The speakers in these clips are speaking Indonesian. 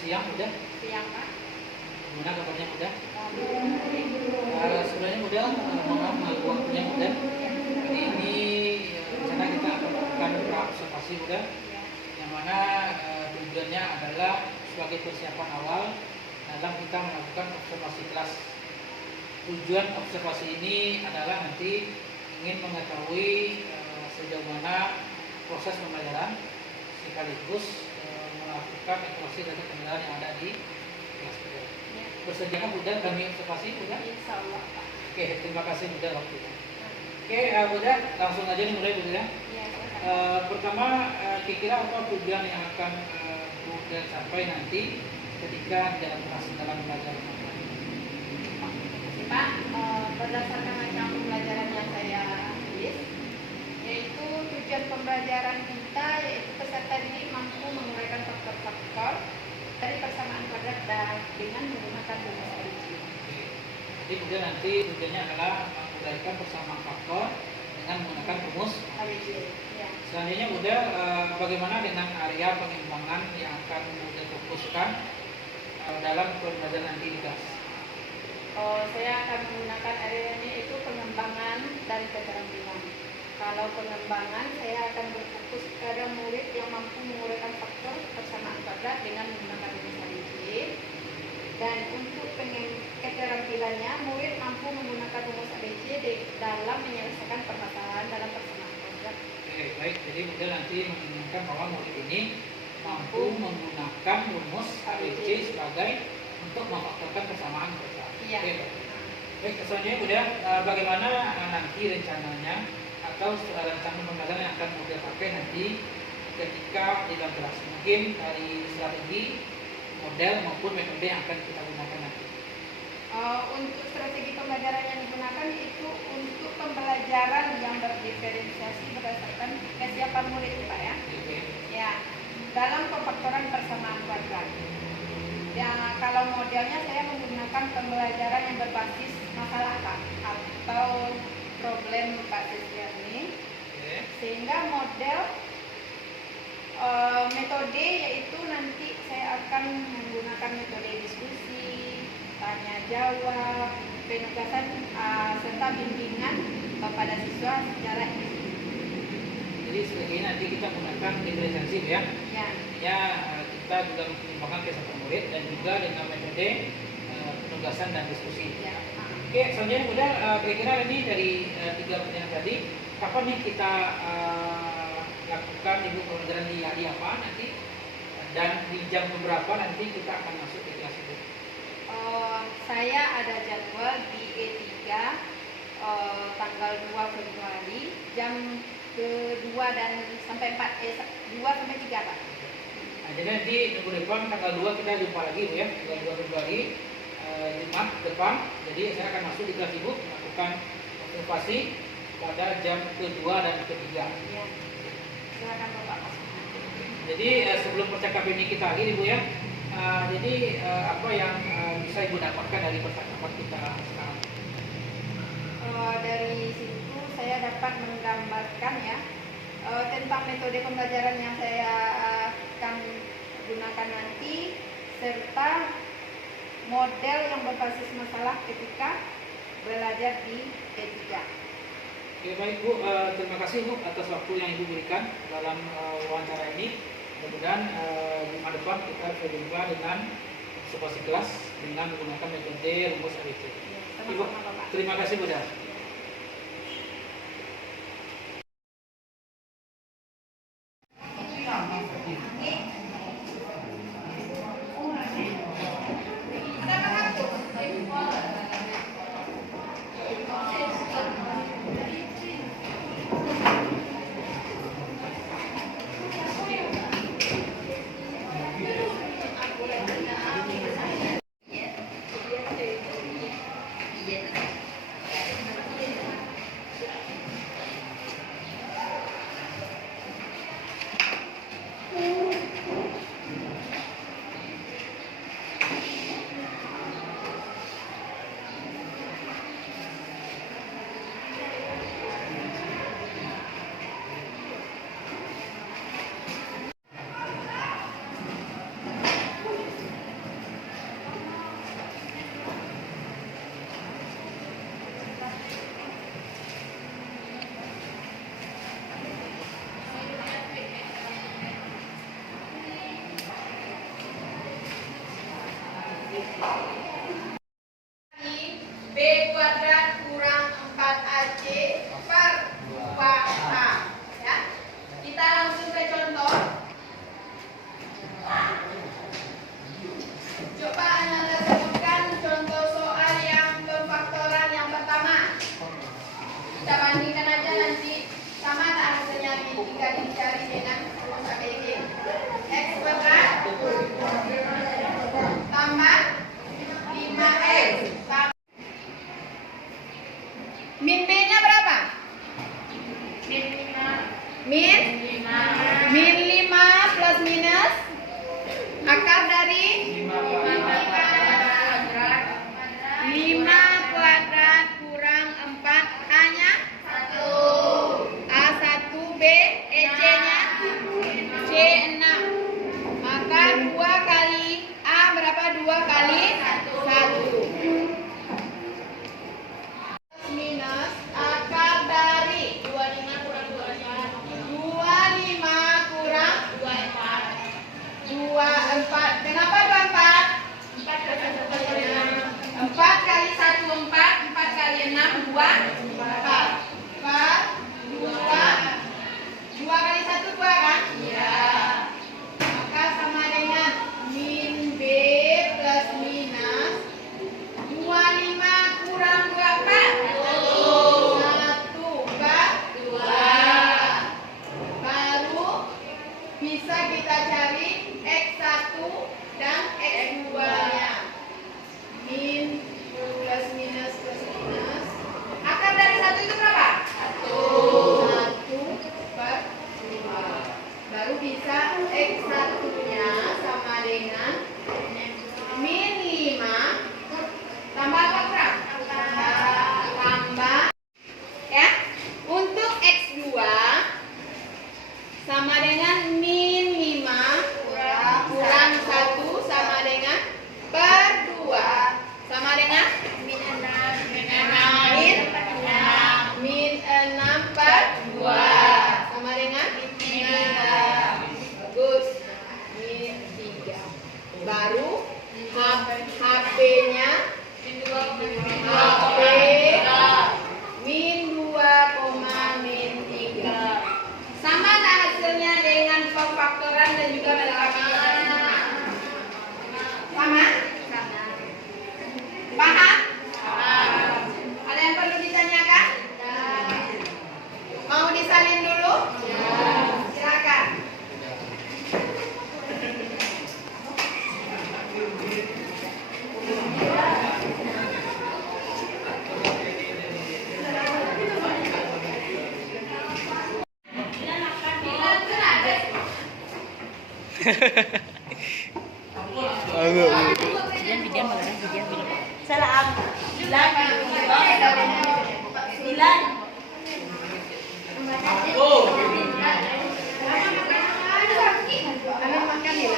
siang udah? Siang Pak. Gimana kabarnya udah? Baik. Sebenarnya udah mohon maaf waktunya udah. Hari ini rencana kita akan observasi udah, Ya. yang mana tujuannya adalah sebagai persiapan awal dalam kita melakukan observasi kelas. Tujuan observasi ini adalah nanti ingin mengetahui sejauh mana proses pembelajaran sekaligus melakukan evaluasi data pembelajaran yang ada di kelas beliau. Ya. Bersedia Bunda kami observasi Bunda? Insya Allah Pak. Oke, terima kasih Bunda waktunya. Oke, Bunda langsung aja nih mulai Bunda. Ya, Pertama, kira-kira apa tujuan yang akan Bunda capai nanti ketika dalam belajar? Pak, berdasarkan macam pembelajaran yang saya tulis, yaitu tujuan pembelajaran kita yaitu peserta didik mampu menguraikan faktor-faktor dari persamaan kuadrat dengan menggunakan rumus ABC. Jadi Bunda nanti tujuannya adalah menguraikan persamaan faktor dengan menggunakan rumus ABC. Ya. Selanjutnya Bunda, bagaimana dengan area pengembangan yang akan Bunda fokuskan dalam pembelajaran nanti di kelas? Saya akan menggunakan areanya itu pengembangan dan keterampilan. Kalau pengembangan, saya akan berfokus pada murid yang mampu menguraikan faktor persamaan kuadrat dengan menggunakan rumus ABC. Dan untuk keterampilannya, murid mampu menggunakan rumus ABC dalam menyelesaikan permasalahan dalam persamaan kuadrat. Oke, baik. Jadi Bunda nanti menginginkan bahwa murid ini mampu menggunakan rumus ABC sebagai untuk memfaktorkan persamaan kuadrat. Iya. Oke, baik. Selanjutnya Bunda, bagaimana nanti rencananya atau rencana pembelajaran yang akan Bunda pakai nanti ketika di dalam kelas? Mungkin dari strategi, model maupun metode yang akan kita gunakan nanti. Untuk strategi pembelajaran yang digunakan itu untuk pembelajaran yang berdiferensiasi berdasarkan kesiapan murid, Pak ya. Oke. Ya, dalam pemfaktoran persamaan kuadrat. Ya, kalau modelnya saya menggunakan pembelajaran yang berbasis masalah Pak atau problem basis learning. Oke. Sehingga model metode yaitu nanti saya akan menggunakan metode diskusi, tanya jawab, penugasan serta bimbingan kepada siswa secara individu. Jadi sebagai nanti kita gunakan diferensiasi ya. Ya. Ya, kita juga mempertimbangkan kesehatan murid dan juga dengan metode penugasan dan diskusi. Ya. Oke, selanjutnya Bunda, kira-kira ini dari 3 pertanyaan tadi, kapan nih kita lakukan ibu pembelajaran di hari apa nanti dan di jam berapa nanti kita akan masuk di kelas itu? Saya ada jadwal di E3 tanggal 2 Februari jam ke-2 dan sampai 4 2 sampai 3 Pak. Nah, jadi nanti minggu depan tanggal 2 kita jumpa lagi Bu ya, tanggal 2 Februari Jumat depan. Jadi saya akan masuk di kelas Ibu melakukan observasi pada jam ke-2 dan ke-3. Ya. Silakan Bapak masuk. Jadi sebelum percakapan ini kita akhiri Bu ya. Jadi apa yang bisa Ibu dapatkan dari percakapan kita sekarang? Dari situ saya dapat menggambarkan ya tentang metode pembelajaran yang saya akan gunakan nanti serta model yang berbasis masalah ketika belajar di E3. Oke, baik Bu, terima kasih Bu atas waktu yang Ibu berikan dalam wawancara ini. Mudah-mudahan Jumat depan kita berjumpa dengan observasi kelas dengan menggunakan metode rumus ABC. Ya, Ibu, sama-sama Bapak. terima kasih Bunda. Akar dari 5 kuadrat kurang 4 hanya 1. A1 B, EC-nya C6. Maka 2 kali A berapa? 2 kali 1. Minus akar dari 25 kurang 24. Kenapa 24? 4 kali 1 4, 4 kali 6 2, 4. 2 kali 1 2 kan? Iya. Maka sama dengan min B plus minus 25 kurang 24. 1 2. Baru bisa kita cari X1 dan X2 nya. Min plus minus plus minus. Akar dari 1 itu berapa? 1 per 5. Baru bisa X1 nya sama dengan min 5 tambah apa kurang? Tambah ya. Untuk X2 sama dengan min 5 kurang 1 sama dengan per 2 sama dengan min 6 per 2 sama dengan min 6. Bagus. Min 3. Baru HP-nya HP min 2, min 3. Sama tak hasilnya dengan pemfaktoran dan juga pendekatan? Sama? Paham? Ada yang perlu ditanyakan? Mau disalin dulu? Silakan. Salah 9. Anak makan ya?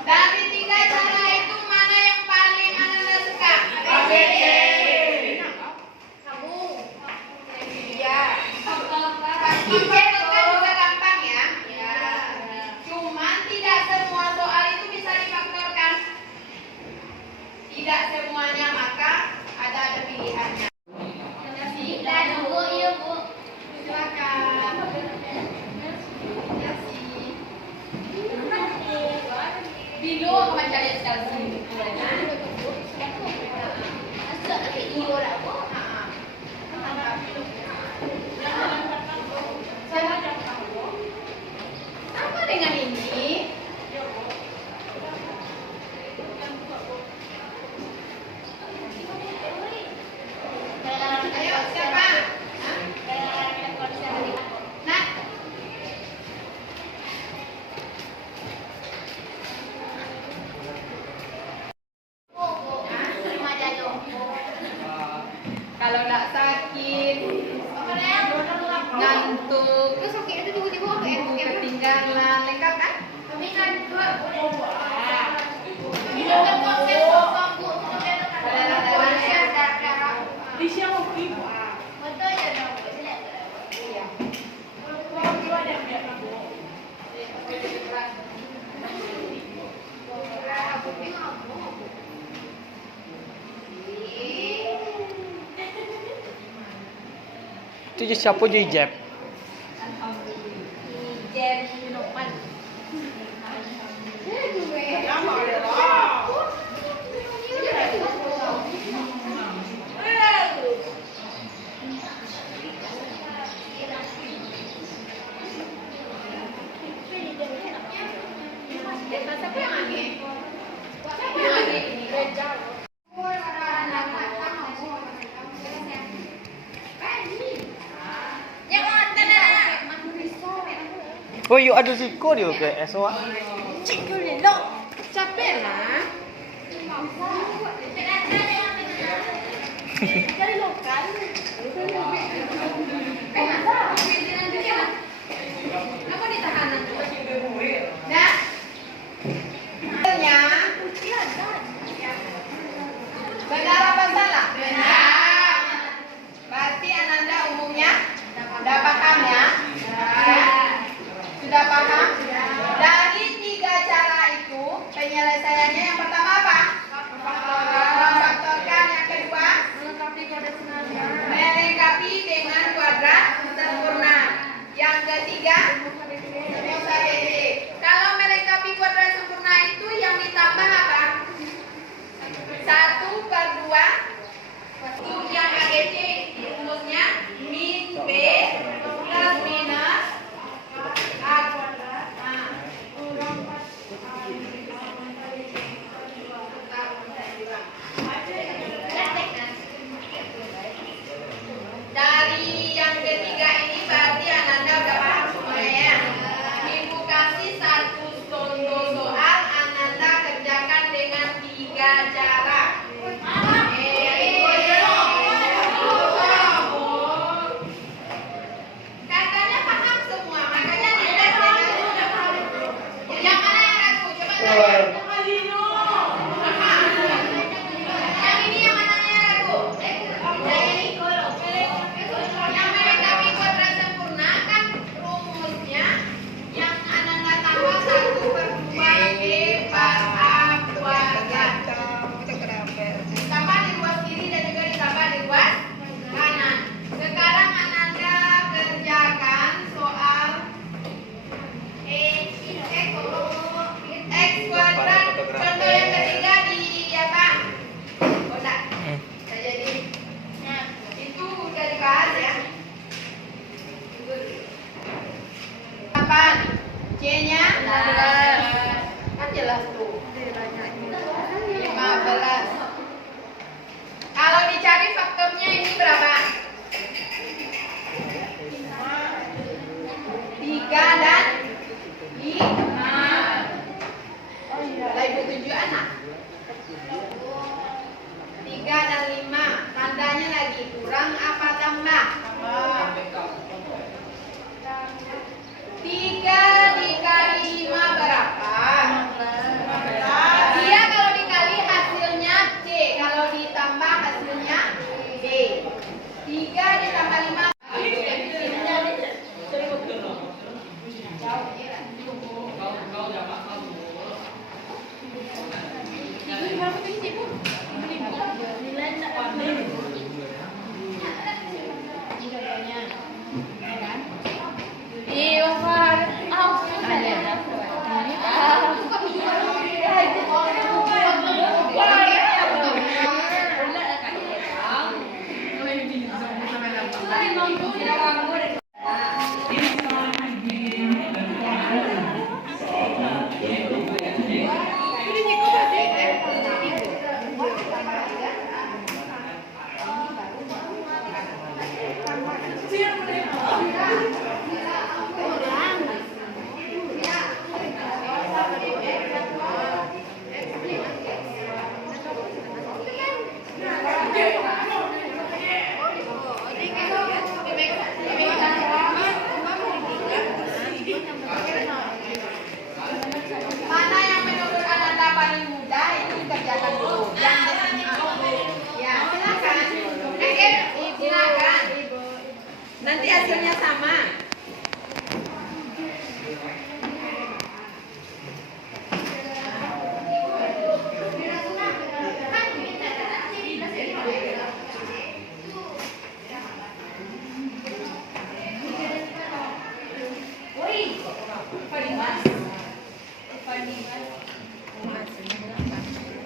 Dari 3 cara itu mana yang paling Anda suka? ABC. Kamu? Iya. Pasti C itu kan juga gampang ya? Iya. Cuman tidak semua soal itu bisa difaktorkan. Tidak semuanya, maka ada pilihannya. Silakan. Dulu aku mencari sekali. Apa dengan ini? Ayo siapa? Nah. Kalau nggak sakit, ngantuk, ketinggalan, lengkap kan? Itu siapa jadi Jeb? Oh yuk ada siko dia ke esok. Cik Kulilo, capek lah. Cari lokal. Apa ditahanan? Nah, benar apa salah? Benar. Berarti Ananda umumnya sudah paham ya? Sudah paham? Dari 3 cara itu penyelesaiannya yang pertama apa? Memfaktorkan. Yang kedua melengkapi dengan kuadrat sempurna. Yang ketiga rumus ABC. Kalau melengkapi kuadrat sempurna itu yang ditambah apa? 1/2. Untuk yang ABC rumusnya min B plus minus A kuadrat. Dari yang ketiga ini berarti Ananda udah paham semuanya ya. Ibu kasih satu contoh soal, Ananda kerjakan dengan 3 cara. Katanya paham semua, makanya dites dengan yang mana yang ragu? Coba tanya. Yang ini yang mana yang ragu? Yang melengkapi kuadrat sempurna kan rumusnya yang Ananda tambah 1/2 B per A kuadrat. Tambah di ruas kiri dan juga ditambah di ruas kanan. Sekarang Ananda kerjakan soal X kuadrat. Contoh yang ketiga di apa? Oh enggak. Jadi itu udah dibahas ya. 8. C-nya 15. Kan jelas tuh. 15. Kalau dicari faktornya ini berapa? 3 dan 5. Lah ibu tunjuk anak. 3 dan 5. Tandanya lagi kurang apa tambah? 3 dikali 5 berapa? Dia kalau dikali hasilnya C, kalau ditambah hasilnya B. 3 ditambah 5. Mana yang menurut Ananda paling mudah itu dikerjakan dulu. Ya, silakan. Silakan. Nanti hasilnya sama.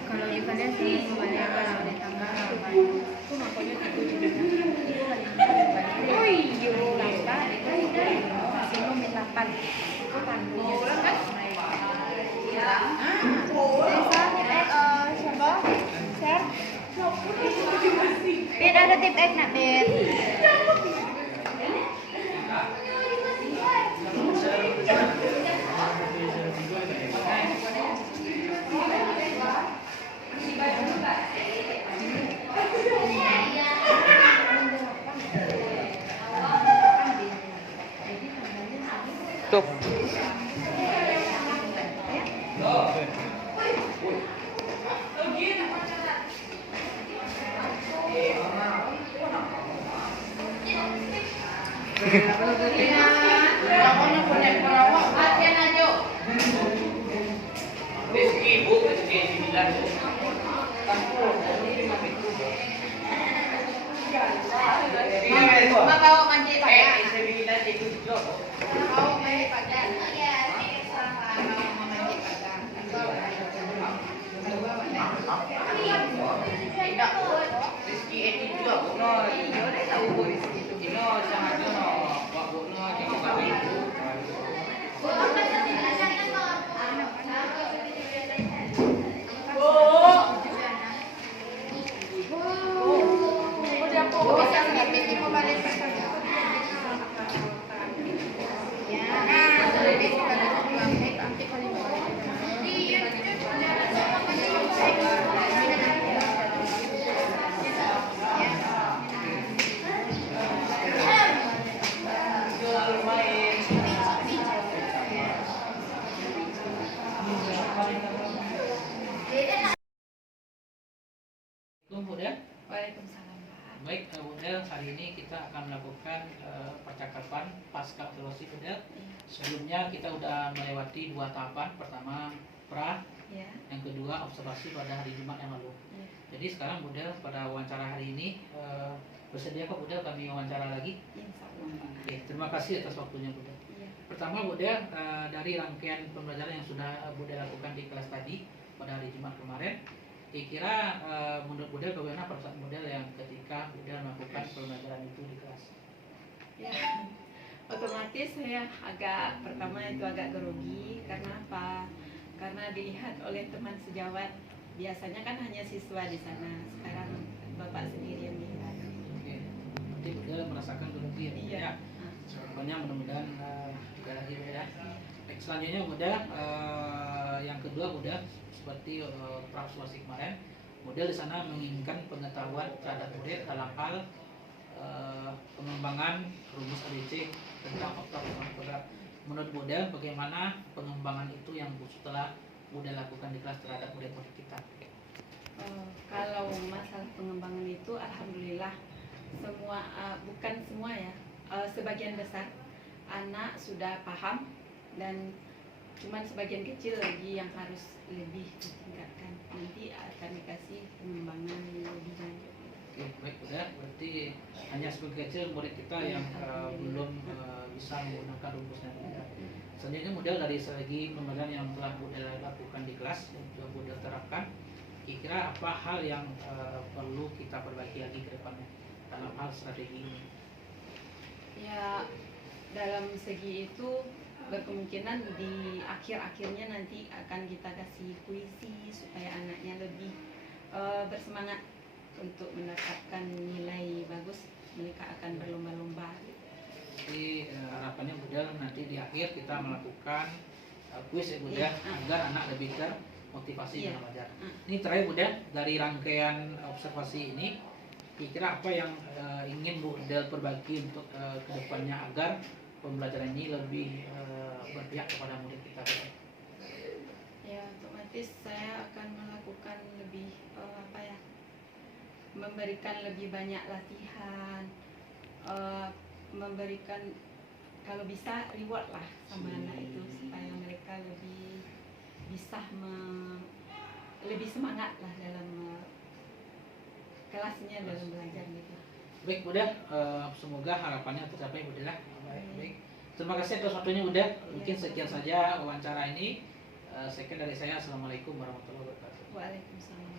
Kalau dikalian sih semuanya kalau ditambah 8 itu makanya 7. Oh iya, maksimum 8 itu pandunya kan? Siapa? Share? Bet ada tip X nak Bet? tutup. Mabawa mandi pada. Mau mandi pada. Kemudian Waalaikumsalam, Pak. baik Budel, hari ini kita akan melakukan percakapan pasca observasi Budel. Sebelumnya kita sudah melewati 2 tahapan. Pertama pra, Ya. yang kedua observasi pada hari Jumat yang lalu. Ya. Jadi sekarang Budel pada wawancara hari ini bersedia kok Budel kami wawancara lagi? Insya Allah, Pak. Oke, terima kasih atas waktunya Budel. Iya. Pertama Budel, dari rangkaian pembelajaran yang sudah Budel lakukan di kelas tadi pada hari Jumat kemarin, kira-kira menurut Budel bagaimana perasaan Budel yang ketika Budel melakukan pembelajaran itu di kelas? Ya, otomatis saya pertama itu agak grogi. Karena apa? Karena dilihat oleh teman sejawat, biasanya kan hanya siswa di sana. Sekarang Bapak sendiri yang lihat. Oke, berarti Budel merasakan grogi ya? Iya. Ya. Pokoknya mudah-mudahan tidak lagi ya. Baik, selanjutnya Budel, yang kedua Budel seperti praobservasi kemarin, Budel di sana menginginkan pengetahuan terhadap murid dalam hal pengembangan rumus ABC tentang faktor kuadrat. Menurut Budel, bagaimana pengembangan itu yang setelah Budel lakukan di kelas terhadap murid-murid kita? Kalau masalah pengembangan itu, alhamdulillah semua, bukan semua ya, sebagian besar anak sudah paham, dan cuman sebagian kecil lagi yang harus lebih ditingkatkan. Nanti akan dikasih pengembangan lebih lanjut. Oke, baik Budel, berarti hanya sebagian kecil murid kita yang belum bisa menggunakan rumusnya. Selanjutnya Budel, dari segi pembelajaran yang telah Budel lakukan di kelas dan juga Budel terapkan, kira-kira apa hal yang perlu kita perbaiki lagi ke depannya dalam hal strategi ini? Ya, dalam segi itu berkemungkinan di akhir-akhirnya nanti akan kita kasih puisi supaya anaknya lebih bersemangat untuk mendapatkan nilai bagus. Mereka akan berlomba-lomba. Jadi harapannya Budel nanti di akhir kita melakukan kuis ya Budel, Iya. agar anak lebih termotivasi Iya. dalam belajar. Ini terakhir Budel, dari rangkaian observasi ini, kira-kira apa yang ingin Budel perbaiki untuk kedepannya agar pembelajaran ini lebih berpihak kepada murid kita? Ya, otomatis saya akan melakukan lebih memberikan lebih banyak latihan, memberikan kalau bisa reward lah sama anak itu supaya mereka lebih bisa lebih semangat lah dalam kelasnya, dalam belajar gitu. Baik Budel, semoga harapannya tercapai Budel lah. Baik. Terima kasih atas waktunya Budel. Mungkin sekian saja wawancara ini. Sekian dari saya. Assalamualaikum warahmatullahi wabarakatuh. Waalaikumsalam.